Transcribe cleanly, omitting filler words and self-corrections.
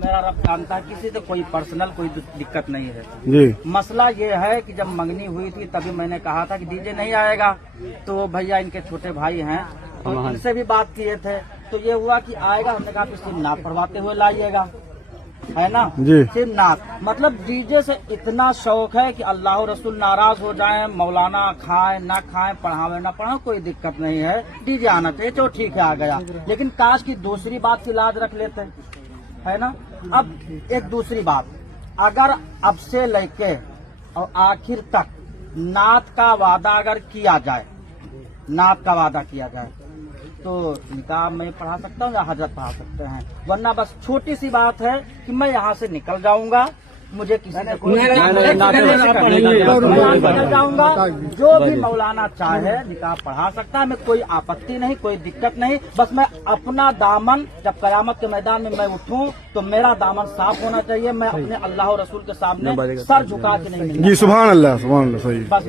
मेरा रब जानता है, किसी से कोई पर्सनल कोई दिक्कत नहीं है जी। मसला ये है कि जब मंगनी हुई थी तभी मैंने कहा था कि डीजे नहीं आएगा, तो भैया इनके छोटे भाई हैं तो इनसे भी बात किए थे, तो ये हुआ कि आएगा, हमने कहा कि सिर्फ नाक पढ़वाते हुए लाइएगा, है ना जी। सिर्फ नाक। मतलब डीजे से इतना शौक है कि अल्लाह रसूल नाराज हो जाए, मौलाना खाए ना खाए, पढ़ावे ना पढ़ाओ, कोई दिक्कत नहीं है, डीजे आना चाहिए, तो ठीक है आ गया। लेकिन काश की दूसरी बात की लाज रख लेते, है ना। अब एक दूसरी बात, अगर अब से लेके और आखिर तक नात का वादा अगर किया जाए, नात का वादा किया जाए, तो निकाह मैं पढ़ा सकता हूँ या हजरत पढ़ा सकते हैं, वरना बस छोटी सी बात है कि मैं यहाँ से निकल जाऊंगा, मुझे किसी ने निकल जाऊंगा, जो भी मौलाना चाहे निकाह पढ़ा सकता है, मैं कोई आपत्ति नहीं, कोई दिक्कत नहीं, बस मैं अपना दामन जब कयामत के मैदान में मैं उठूं तो मेरा दामन साफ होना चाहिए, मैं अपने अल्लाह और रसूल के सामने सर झुका के नहीं मिलूंगा। जी सुभान अल्लाह, सही। बस